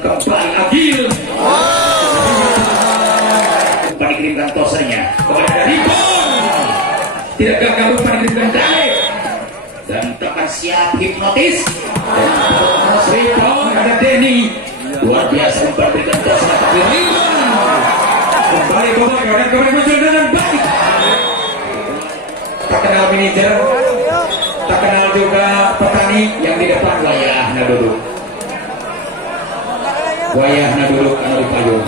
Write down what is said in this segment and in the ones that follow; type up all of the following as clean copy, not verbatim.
kembali Agil. Kembali kirimkan tosernya kepada Ripon. Tidak gagal umpan kirimkan Dale. Dan tekan siap hipnotis. Dan terus Ripon ada Denny. Luar biasa umpan berikan toser tapi Ripon. Kembali Boboigo dan kembali muncul dengan baik. Tak kenal manajer, tak kenal juga petani yang di depan. Wayahna duduk. Wayahna duduk karena di payung.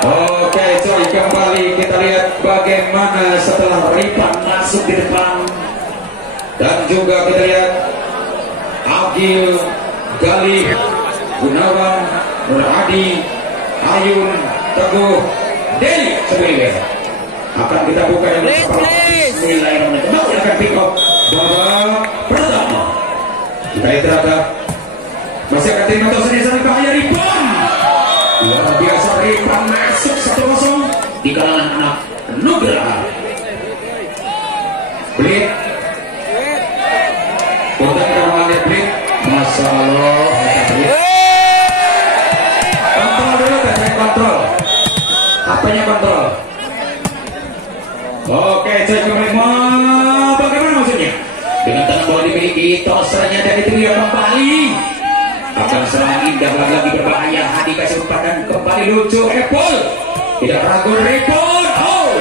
Oke, coy, kembali kita lihat bagaimana setelah Ripon masuk di depan. Dan juga kita lihat Agil, Galih, Gunawan, Nur Hadi, Ayun, Teguh, Denny sebelumnya akan kita buka dengan Bismillahirrahmanirrahim. Masih akan pick up babak pertama. Kita lihat masih akan terima tosernya sampai bahaya Ripon. Luar biasa Ripon masuk 1-0 di kalangan anak Nugraha. Blit untuk kawannya Blit. Masya Allah. Kontrol dulu, saya kontrol. Apanya kontrol? Oke, cek kelima. Bagaimana maksudnya? Dengan tangan bola dimiliki, tosernya dari Trio kembali. Akan serangan indah lagi berbahaya. Hadi kasih umpan dan kembali lucu. Epol. Tidak ragu Ripon. Oh.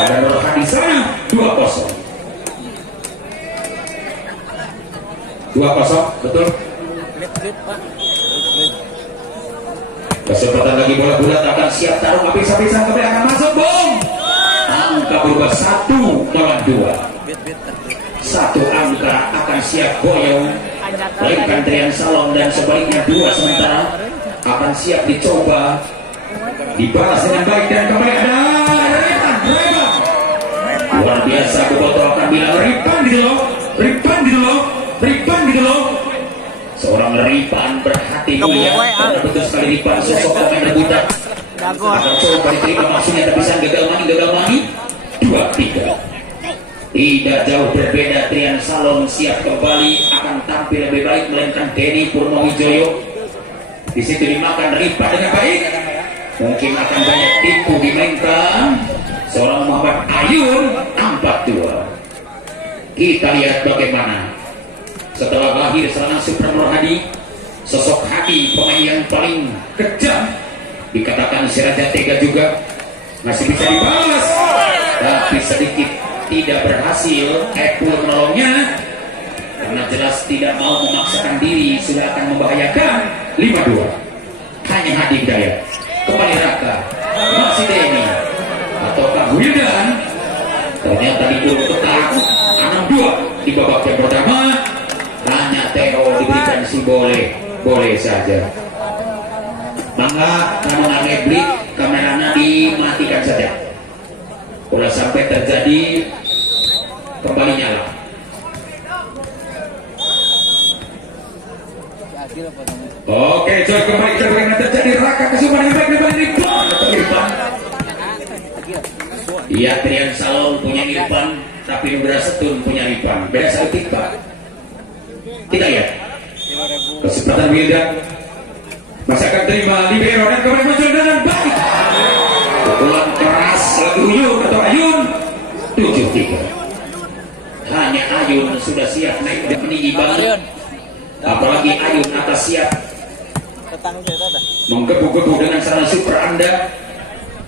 Ada Nur Hadi sana. 2-0. 2-0, betul. Kesempatan lagi bola bulat akan siap taruh habis-habisan kembali akan masuk bom. Angka berubah 1 lawan 2. 1 angka akan siap goyong. Melainkan Trian Salom dan sebaliknya 2 sementara akan siap dicoba. Dibalas dengan baik dan kembali ada Ripon. Luar biasa Boboto akan bilang Ripon gitu loh. Ripon gitu loh. Ripon gitu loh. Seorang Ripon berhati mulia. Karena betul sekali Ripon sosok pemain rebutan. Akan coba diterima maksudnya tapi sang gagal mani 2-3. Tidak jauh berbeda. Trian Salom siap kembali akan tampil lebih baik melainkan Denny Purnowijoyo. Di situ dimakan Ripon dengan baik. Mungkin akan banyak tipu dimainkan. Seorang Muhammad Ayun 4-2. Kita lihat bagaimana setelah lahir serangan Super Nur Hadi, sosok Hadi pemain yang paling kejam. Dikatakan si Raja Tega juga masih bisa dibalas, tapi sedikit tidak berhasil. Epul menolongnya karena jelas tidak mau memaksakan diri, sudah akan membahayakan. 5-2. Hanya Hadi Hidayat. Kembali Raka, masih Denny ataukah Wildan. Ternyata dikurung ketat. 6-2 di babak yang pertama. Hanya Theo diberikan si boleh saja. Mangga namun ngeblik kameranya dimatikan saja. Bola sampai terjadi kembali nyala. Oke, coy, kembali kita bagaimana terjadi Raka kesuman yang baik kembali Ripon. Iya, Trian Salom punya Ripon, tapi Nugraha Setun punya Ripon. Beda sekali Pak. Kita lihat kesempatan Wildan masih akan terima libero dan kembali muncul dengan baik. Pukulan keras Uyun atau Ayun 7-3. Hanya Ayun sudah siap naik dan meninggi banget. Apalagi Ayun atas siap menggebu-gebu dengan serangan super Anda.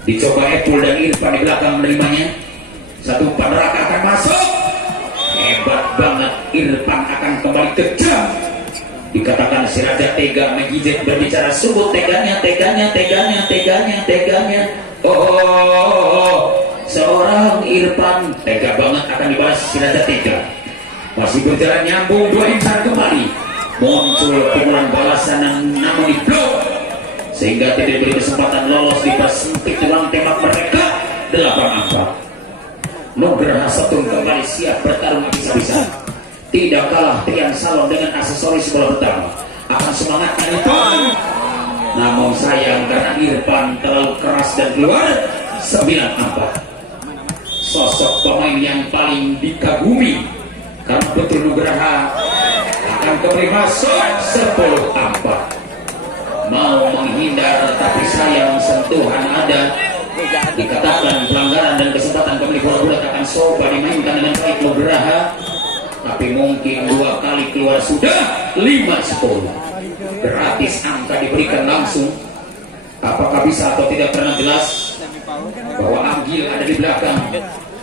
Dicoba Epul dan Irfan di belakang menerimanya. Satu umpan Raka akan masuk. Hebat banget. Irfan akan kembali kejam. Dikatakan si Raja Tega menggigit berbicara sungguh teganya. Oh, seorang Irfan tega banget akan dibalas si Raja Tega. Masih berjalan nyambung 2 insan kembali. Muncul pukulan balasan namun di blok sehingga tidak diberi kesempatan lolos, dipersempit ruang tembak mereka. 8-4. Nugraha Setun kembali siap bertarung habis-habisan. Tidak kalah Trian Salom dengan aksesoris bola pertama. Akan semangat Irfan. Namun sayang karena Irfan terlalu keras dan keluar. 9-4. Sosok pemain yang paling dikagumi karena betul Nugraha akan kembali masuk 10 4. Mau menghindar tapi sayang sentuhan ada, dikatakan pelanggaran dan kesempatan kembali bola akan coba dimainkan dengan baik Nugraha, tapi mungkin 2 kali keluar sudah 5-10. Gratis angka diberikan langsung. Apakah bisa atau tidak pernah jelas bahwa Agil ada di belakang,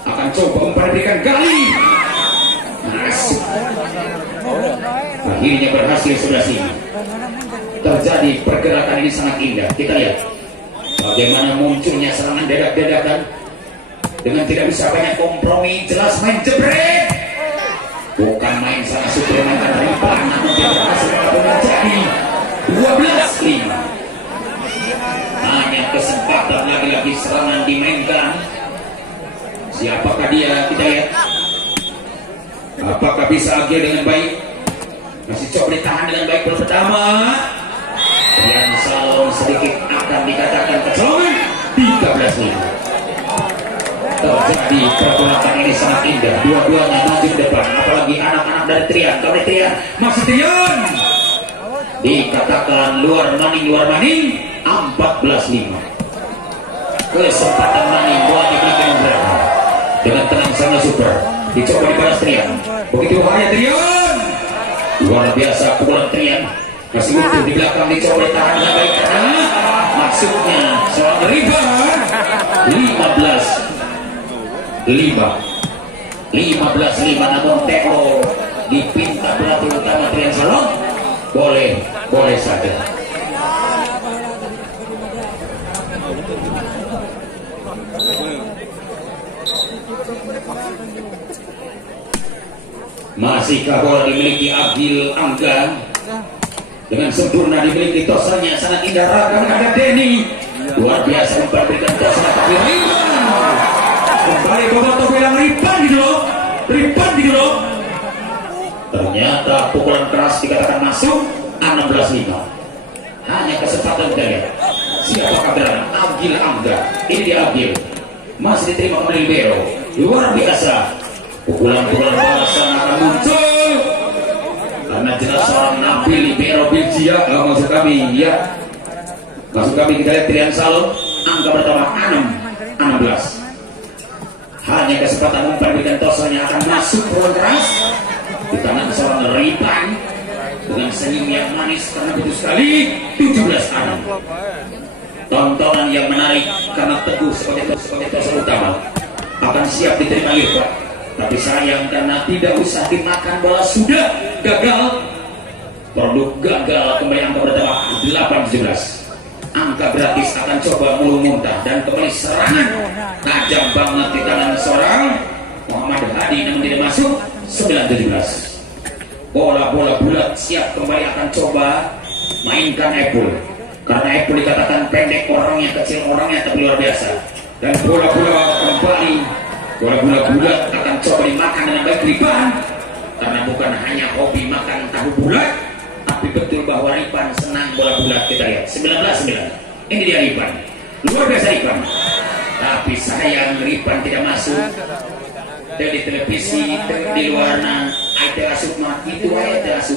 akan coba memberikan gali masuk, akhirnya berhasil sebelah sini. Terjadi pergerakan ini sangat indah. Kita lihat bagaimana munculnya serangan dadak-dadakan dengan tidak bisa banyak kompromi, jelas main jebret, bukan main salah satu mainkan rimpang, namun tidak berhasil menjadi 12-5. Hanya kesempatan lagi-lagi serangan dimainkan. Siapakah dia? Kita lihat. Apakah bisa Agil dengan baik? Masih coba ditahan dengan baik bola pertama. Yang Salon sedikit akan dikatakan kecolongan. 13-5. Terjadi pergolakan ini sangat indah. Dua-duanya maju ke depan. Apalagi anak-anak dari Trian. Kami Trian. Masih Trian. Dikatakan luar maning 14-5. Kesempatan maning bola diberikan berapa dengan tenang sana super, dicoba dibalas Trian, begitu bahaya Trian, luar biasa pukulan Trian, masih utuh di belakang, dicoba ditahan dengan baik karena masuknya seorang rebound. 15-5, namun Teko dipinta pelatih utama Trian Salon, boleh saja. Masihkah bola dimiliki Agil Angga, dengan sempurna dimiliki tosanya sangat indah. Rakan ada Denny, luar biasa memberikan tosnya, tapi kembali Boboto bilang ripan gitu loh. Ternyata pukulan keras dikatakan masuk. 16-5. Hanya kesempatan kita lihat siapakah berani. Agil Angga, ini dia Agil, masih diterima kembali libero, luar biasa. Pukulan-pukulan balasan akan muncul karena jelas seorang Nabil libero Belgia. Maksud kami kita lihat Trian Salon, angka bertambah 16. Hanya kesempatan memberikan tosanya akan masuk pukulan keras di tangan seorang Ripan dengan senyum yang manis karena betul sekali. 17-6. Tontonan yang menarik karena Teguh sebagai tosa utama akan siap diterima Irfan, tapi sayang karena tidak usah dimakan bola sudah gagal. Produk gagal, kembali angka bertambah 8-17. Angka gratis akan coba mulu muntah dan kembali serangan tajam banget di tangan seorang Muhammad Hadi, namun tidak masuk. 9-17. Bola-bola bulat siap kembali akan coba mainkan Epul, karena Epul dikatakan pendek orangnya, kecil orangnya, tapi luar biasa. Dan bola-bola kembali, bola-bola bulat akan coba dimakan dengan baik Ripan, karena bukan hanya hobi makan tahu bulat, tapi betul bahwa Ripan senang bola bulat. Kita lihat 19-9. Ini dia Ripan, luar biasa Ripan, tapi sayang Ripan tidak masuk. Dari televisi di luar ada asup mah itu ada asup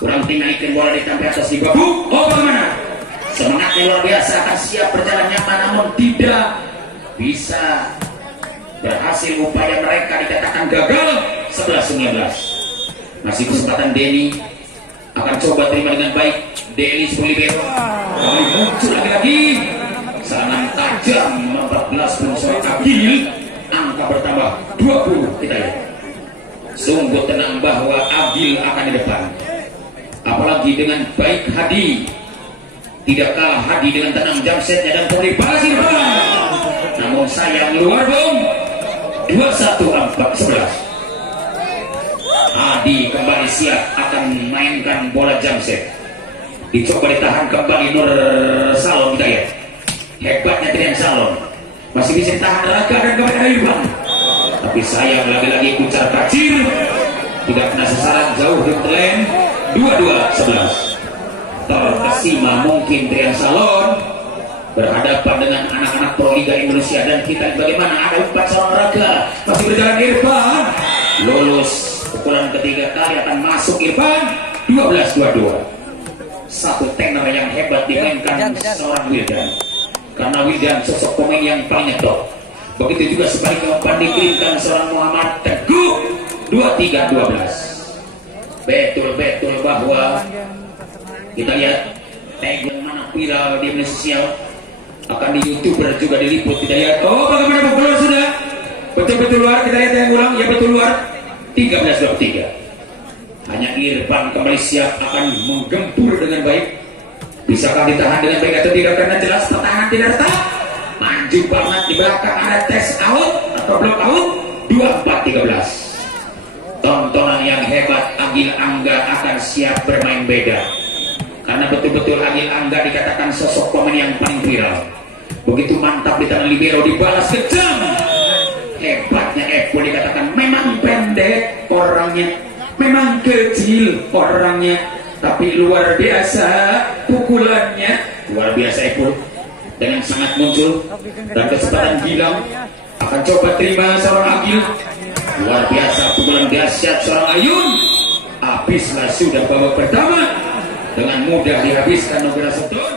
kurang tinggalkan bola ditampil atas di babu. Oh bagaimana semangatnya luar biasa, akan siap berjalan nyaman, namun tidak bisa berhasil upaya mereka dikatakan gagal. 11-19. Masih kesempatan Denny akan coba terima dengan baik. Denny Spolibero kembali muncul lagi-lagi serangan tajam 14 pensuara Agil. Angka bertambah 20. Kita lihat sungguh tenang bahwa Agil akan di depan, apalagi dengan baik Hadi, tidak kalah Hadi dengan tenang jam setnya dan terlibat di depan, namun sayang luar bom. 21-4-11. Hadi kembali siap akan mainkan bola jam set, dicoba ditahan kembali Nur Salon. Kita lihat hebatnya Trian Salon, masih bisa ditahan Raga dan kembali ada Irfan, tapi sayang lagi-lagi kucar kacir, tidak kena sasaran, jauh di telan. 22-11. Terkesima mungkin Trian Salon berhadapan dengan anak-anak Pro Liga Indonesia, dan kita bagaimana ada 4 seorang Raga, masih berjalan Irfan, lulus pukulan ketiga kali akan masuk Irfan. 12-22. Satu tenor yang hebat dimainkan seorang Wildan, karena Wildan sosok pemain yang paling top. Begitu juga sebaliknya umpan dikirimkan seorang Muhammad Teguh. 23-12. Betul-betul bahwa kita lihat tag yang mana viral di media sosial, akan di YouTuber juga diliput. Kita lihat, oh bagaimana keluar sudah, betul-betul luar. Kita lihat yang ulang, ya betul luar. 13-23. Hanya Irfan kembali siap akan menggempur dengan baik. Bisakah ditahan dengan baik atau tidak, karena jelas pertahanan tidak retak. Maju banget di belakang, ada tes out atau block out. 24-13. Tontonan yang hebat. Agil Angga akan siap bermain beda, karena betul-betul Agil Angga dikatakan sosok pemain yang paling viral. Begitu mantap di tangan libero, dibalas kejam. Hebatnya Epo dikatakan memang pendek orangnya, memang kecil orangnya, tapi luar biasa pukulannya. Luar biasa Epo dengan sangat muncul, dan kesempatan Gilang akan coba terima seorang Agil. Luar biasa pukulan dahsyat seorang Ayun. Habislah sudah babak pertama, dengan mudah dihabiskan Nugra Setun.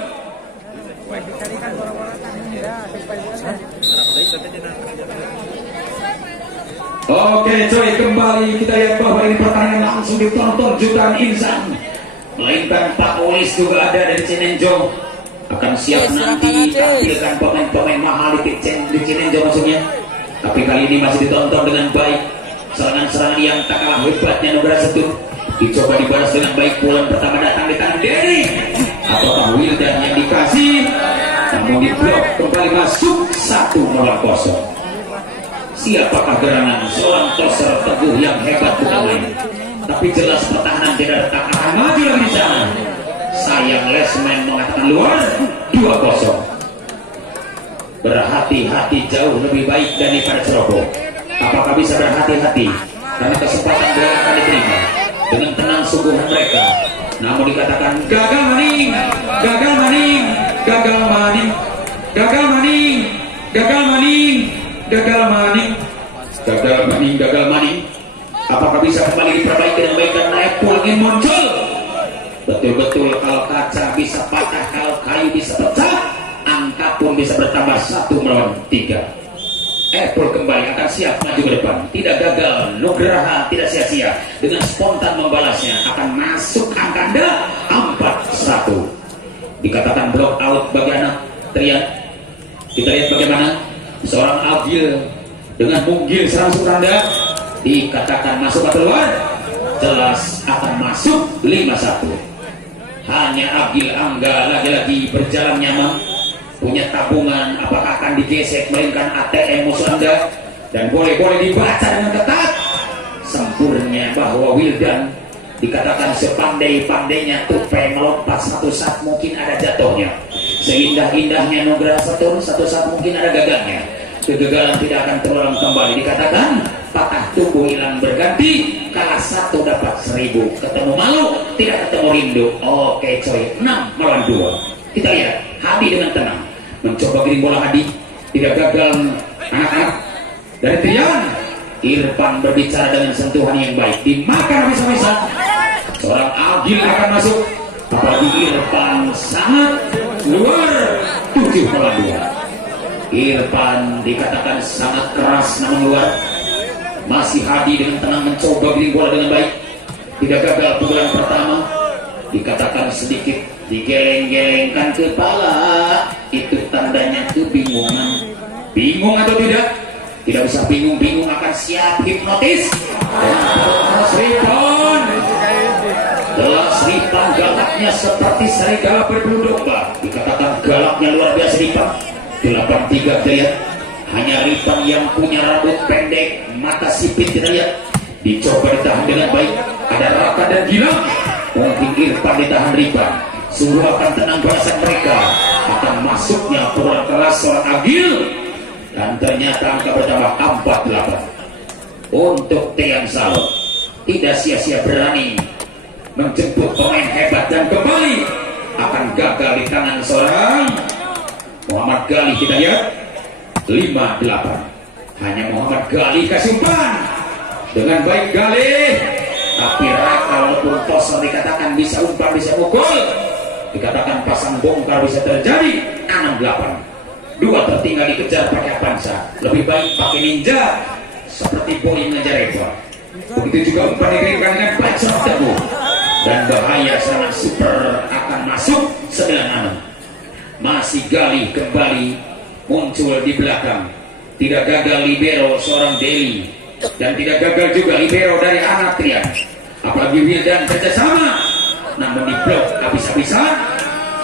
Oke coy, kembali kita lihat bahwa ini pertandingan langsung ditonton jutaan insan, melainkan Pak Olis juga ada dari Cinenjo, akan siap nanti tampilkan pemain-pemain mahal di Cinenjo maksudnya. Tapi kali ini masih ditonton dengan baik. Serangan-serangan yang tak kalah hebatnya Nugra Setun dicoba dibalas dengan baik. Pukulan pertama datang di tangan Denny. Apakah Wildan yang dikasih? Namun diblok, kembali masuk 1-0. Siapakah gerangan seorang toser Teguh yang hebat bukan main, tapi jelas pertahanan tidak retak, akan maju lagi di sana. Sayang Lesman mengatakan luar. 2-0. Berhati-hati jauh lebih baik daripada Ceroboh. Apakah bisa berhati-hati? Karena kesempatan bola akan diterima dengan tenang sungguhan mereka. Namun dikatakan gagal maning, gagal maning, gagal maning, gagal maning, gagal maning, gagal maning, gagal maning, gagal maning. Apakah bisa kembali diperbaiki dengan baik karena Epul ingin muncul? Betul-betul kalau kaca bisa patah, kalau kayu bisa pecah, angka pun bisa bertambah 1-3. Apple kembali akan siap maju ke depan, tidak gagal. Nugraha tidak sia-sia dengan spontan membalasnya, akan masuk angka anda 4-1. Dikatakan block out bagi anak Trian. Kita lihat bagaimana seorang Agil dengan munggil serang anda, dikatakan masuk atau keluar, jelas akan masuk 5-1. Hanya Agil Angga lagi-lagi berjalan nyaman, punya tabungan, apakah akan digesek melainkan ATM musuh anda, dan boleh-boleh dibaca dengan ketat. Sempurnya bahwa Wildan dikatakan sepandai-pandainya tupai melompat, satu saat mungkin ada jatuhnya. Seindah-indahnya Nugra Setun, satu saat mungkin ada gagalnya. Kegagalan tidak akan terulang kembali. Dikatakan patah tumbuh hilang berganti, kalah 1 dapat 1000. Ketemu malu, tidak ketemu rindu. Oke coy, 6-2. Kita lihat Hadi dengan tenang mencoba giring bola. Hadi tidak gagal. Anak-anak dari Trian, Irfan berbicara dengan sentuhan yang baik, dimakan habis-habisan. Seorang Agil akan masuk, apalagi Irfan sangat luar. 7-2. Irfan dikatakan sangat keras namun luar. Masih Hadi dengan tenang mencoba giring bola dengan baik, tidak gagal pukulan pertama. Dikatakan sedikit digeleng-gelengkan kepala, itu tandanya kebingungan. Bingung atau tidak? Tidak usah bingung-bingung, akan siap hipnotis. Jelas Ripan galaknya seperti serigala berbulu domba. Dikatakan galaknya luar biasa Ripan. 8-3 kita lihat. Hanya Ripan yang punya rambut pendek, mata sipit kita lihat. Dicoba ditahan dengan baik. Ada Raka dan Gilang. Mungkin Irfan ditahan Ripan. Sungguh akan tenang balasan mereka. Akan masuknya pukulan keras seorang Agil, dan ternyata angka bertambah 4-8 untuk Tian Salon. Tidak sia-sia berani menjemput pemain hebat, dan kembali akan gagal di tangan seorang Muhammad Gali. Kita lihat 5-8. Hanya Muhammad Gali kasih umpan. dengan baik Galih, tapi Raka walaupun poster dikatakan bisa umpan bisa mukul, dikatakan pasang bongkar bisa terjadi. 6-8, 2 tertinggal dikejar pakai Avanza, lebih baik pakai Ninja seperti Boy mengejar Eva. Begitu juga umpan diberikan dengan bacot teguh, dan bahaya serangan super akan masuk. 9-6, masih Galih kembali muncul di belakang. Tidak gagal libero seorang Deli, dan tidak gagal juga libero dari Anatrian. Apalagi Wildan kerjasama, namun diblok habis-habisan,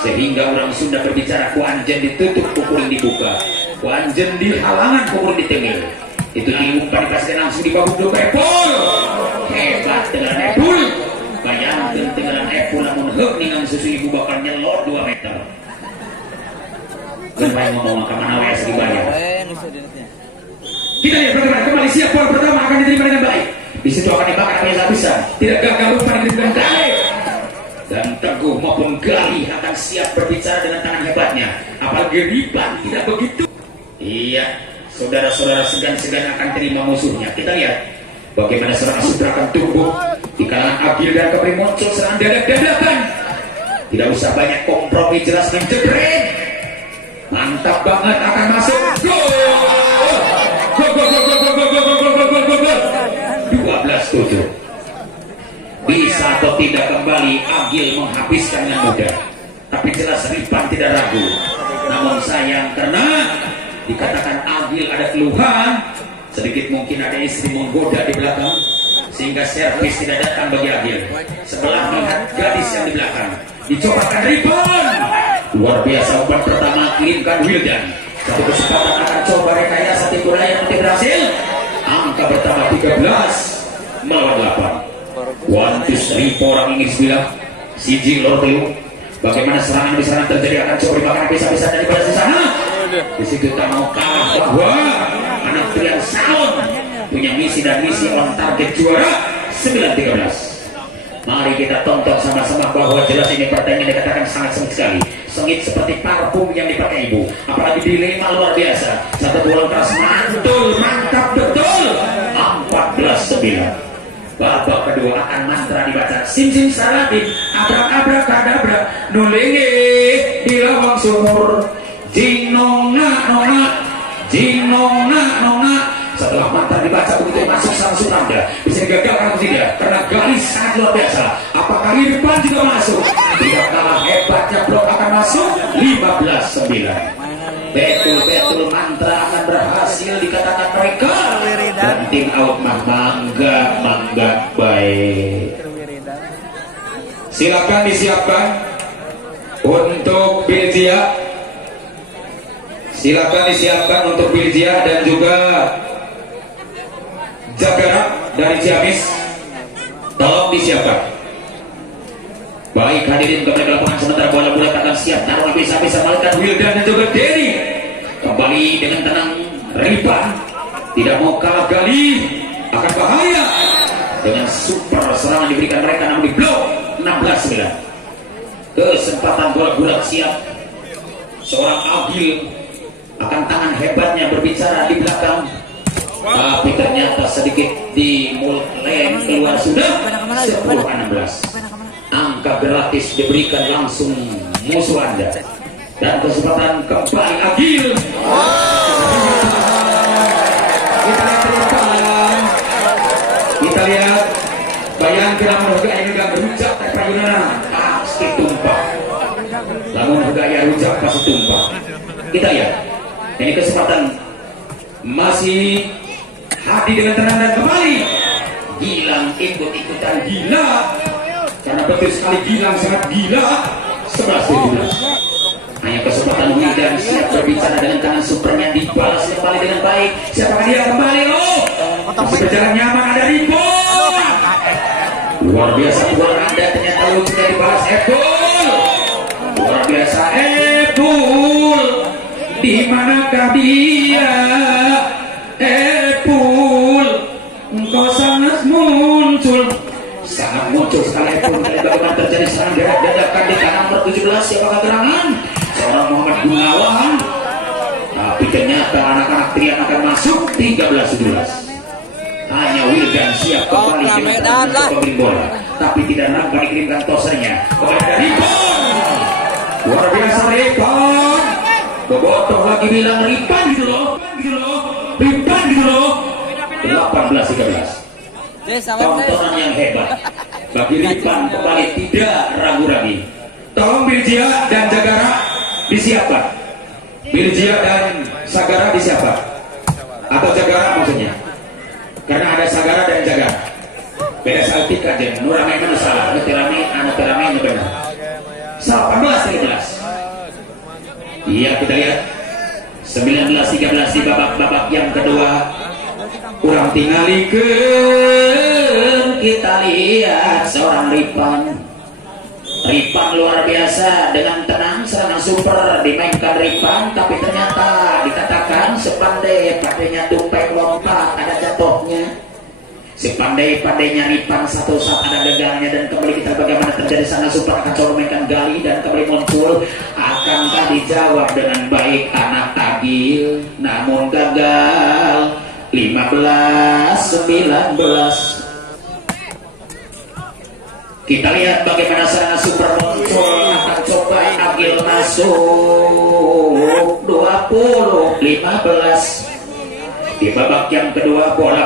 sehingga orang Sunda berbicara Kuanjen ditutup, pukul dibuka. Kuanjen di halangan, pukul ditengil. Itu diumpan dipaskan langsung di babuk dua Epul. Hebat dengan Epul. Bayangkan dengan Epul namun hek ningan susu ibu bakal nyelot 2 meter. Kenapa ngomong ke mana WS dibayar? Kita lihat bagaimana kembali siap poin pertama akan diterima dengan baik. Di situ akan dibakar habis-habisan. Tidak gagal umpan diberikan Galih. Dan Teguh maupun Galih akan siap berbicara dengan tangan hebatnya. Apalagi Riban tidak begitu. Iya, saudara-saudara segan-segan akan terima musuhnya. Kita lihat bagaimana serangan sudah akan tumbuh di kalangan Agil dan kembali muncul serangan dadak-dadakan. Tidak usah banyak kompromi, jelas menjebret. Mantap banget, akan masuk. Gol! Gol, gol, gol, gol, gol, gol, gol, gol, gol, gol, gol. 12-7. Bisa atau tidak kembali Agil menghabiskan dengan mudah. Tapi jelas Riban tidak ragu. Namun sayang karena dikatakan Agil ada keluhan, sedikit mungkin ada istri menggoda di belakang, sehingga servis tidak datang bagi Agil. Sebelah melihat gadis yang di belakang, dicobakan Riban. Luar biasa umpan pertama, kirimkan Wildan. Satu kesempatan akan coba rekayasa tipu daya yang berhasil. Angka pertama 13 melawan 8. One two three, orang Inggris bilang Siji Lortelu. Bagaimana serangan demi serangan terjadi akan coba dimakan bisa-bisa daripada di sana. Di situ tak mau kalah bahwa Anatrian Salon punya misi dan misi on target juara 9-13. Mari kita tonton sama-sama bahwa jelas ini pertandingan dikatakan sangat sengit sekali. Sengit seperti parfum yang dipakai ibu. Apalagi dilema luar biasa. Satu bola keras mantul, mantap betul. 14-9. Babak kedua akan mantra dibaca. Sim salatin, abrak kadabra, nulingi di lawang sumur. Jing nonga, jing nonga. Setelah mantra dibaca begitu masuk sang Sunanda. Bisa digagalkan atau tidak? Karena Galih sangat luar biasa. Apakah Irfan juga masuk? Tidak kalah hebatnya blok akan masuk. 15-9. Betul-betul mantra akan berhasil dikatakan mereka. Dan tim out mah mangga baik. Silakan disiapkan untuk Biljia. Silakan disiapkan untuk Biljia dan juga Jagara dari Ciamis. Tolong disiapkan. Baik hadirin kembali ke lapangan sementara bola bulat akan siap taruh bisa-bisa malaikat Wildan dan juga Denny. Kembali dengan tenang Riban. Tidak mau kalah Galih, akan bahaya dengan super serangan diberikan mereka namun di blok. 16-9. Kesempatan bola bulat siap. Seorang Agil akan tangan hebatnya berbicara di belakang, tapi ternyata sedikit di mulut lem keluar sudah. 10-16. Angka gratis diberikan langsung musuh Anda. Dan kesempatan kembali Agil. Kita lihat bayangkan namun harga ini gak berujak terpayunan pasti tumpah. Namun harga ya rujak pasti tumpah. Kita lihat ini kesempatan masih hadir dengan tenang dan kembali Gilang ikut-ikutan gila. Karena betul sekali Gilang sangat gila. 11-17. Hanya kesempatan Wildan siap berbicara dengan tangan supernya dibalas kembali dengan baik. Siapakah dia kembali? Oh, masih berjalan nyaman ada Ribon. Luar biasa buat Anda ternyata lucu dari balas Epul. Luar biasa Epul. Di manakah dia? Epul, engkau sangat muncul. Sangat muncul sekali Epul. Bagaimana terjadi serangan dadak-dadakan di kanan nomor 17. Siapakah gerangan? Seorang Muhammad Gunawan. Tapi ternyata anak-anak Trian akan masuk. 13-17. Hanya Wildan siap kembali dengan pemilik bola, tapi tidak nampak dikirimkan tosernya kepada Ripon. Luar biasa Ripon. Bobotoh lagi bilang Ripon gitu loh, Ripon gitu loh. 18-13. Tontonan yang hebat bagi Ripon, kembali tidak ragu lagi. Tolong Biljia dan Jagara disiapkan. Biljia dan Sagara disiapkan. Atau Jagara maksudnya. Karena ada Sagara dan Jagara. Beda saltika aja. Nurame mana salah. Nutirame itu benar. 18-13. Iya kita lihat. 19-13 di babak yang kedua. Kurang tinggalikan. Kita lihat seorang Ripon luar biasa dengan tenang serangan super dimainkan Ripon, tapi ternyata dikatakan sepandai-pandainya tumpeng lompat ada jatuhnya. Sepandai-pandainya Ripon satu saat ada gagalnya, dan kembali kita bagaimana terjadi serangan super akan coba memainkan Gali dan kembali muncul. Akankah dijawab dengan baik anak Agil, namun gagal. 15-19. Kita lihat bagaimana serangan super muncul, akan coba Agil masuk. 20-15 di babak yang kedua. Bola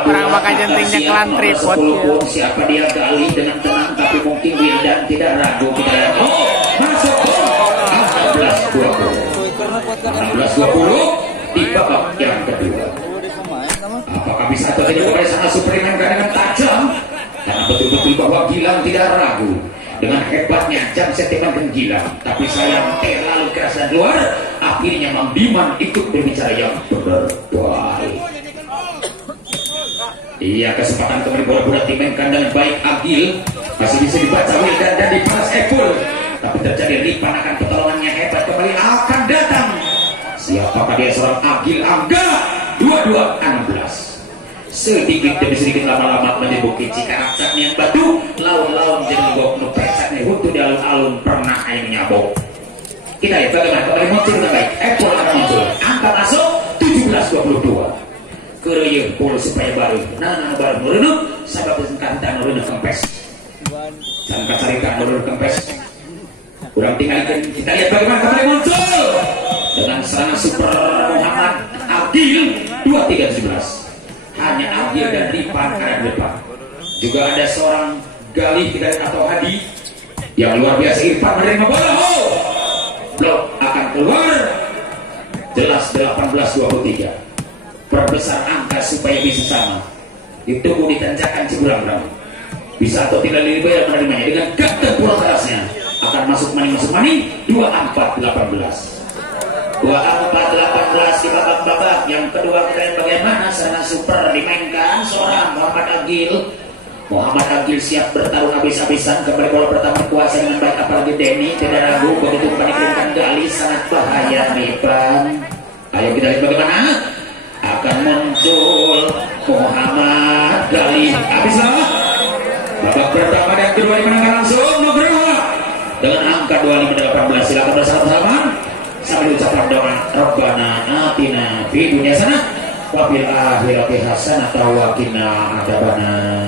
siap nomor 10 pun siapa dia Gali dengan tenang, tapi mungkin Wildan tidak ragu. Kita lihat masuk 16-20 di babak yang kedua. Apakah bisa atau tidak kembali sangat super dengan tajam? Karena betul-betul bahwa Gilang tidak ragu dengan hebatnya jam setipan dan Gilang, tapi sayang terlalu keras dan luar. Akhirnya Mang Diman ikut berbicara yang berbalik. Iya, kesempatan kembali bola dimainkan dengan baik Agil, masih bisa dibaca Wildan dan dibalas Epul, tapi terjadi Ripon akan pertolongannya hebat kembali akan datang. Siapakah dia seorang Agil Angga? 22-16. Sedikit demi sedikit lama-lama menyebukit jika raksaknya yang batu laun-laun jadi lebok nupesaknya hutu di alun-alun pernah yang nyabok. Kita lihat bagaimana kembali muncul dengan baik. Epul akan muncul, angkat masuk 17-22. Kereyeng pul supaya baru nah baru merenuk sabab kantan merenuk kempes sampai carikan merenuk kempes kurang tinggalkan. Kita lihat bagaimana kembali muncul dengan serangan super Muhammad Agil 23-17. Hanya Agil dan Ripon ada depan. Juga ada seorang Gali atau Hadi yang luar biasa. Irfan menerima bola, blok akan keluar. Jelas 18-23. Perbesar angka supaya bisa sama. Ditunggu ditanjakan Cibulang. Bisa atau tidak dibayar menerimanya dengan kapten pulau kerasnya. Akan masuk maning 24-18. 24-18 di babak-babak yang kedua. Kita lihat bagaimana serangan super dimainkan seorang Muhammad Agil siap bertarung habis-habisan. Kembali bola pertama kuasa dengan baik, apalagi Denny tidak ragu begitu dikirimkan Gali, sangat bahaya Ripon. Ayo kita lihat bagaimana akan muncul Muhammad Gali. Habislah babak pertama dan kedua dimenangkan langsung Nugroho dengan angka 25-18. Silakan bersama-sama sambil ucapan doa Rabbana atina fid dunya hasanah wa fil akhirati hasanah wa qina adzabannar.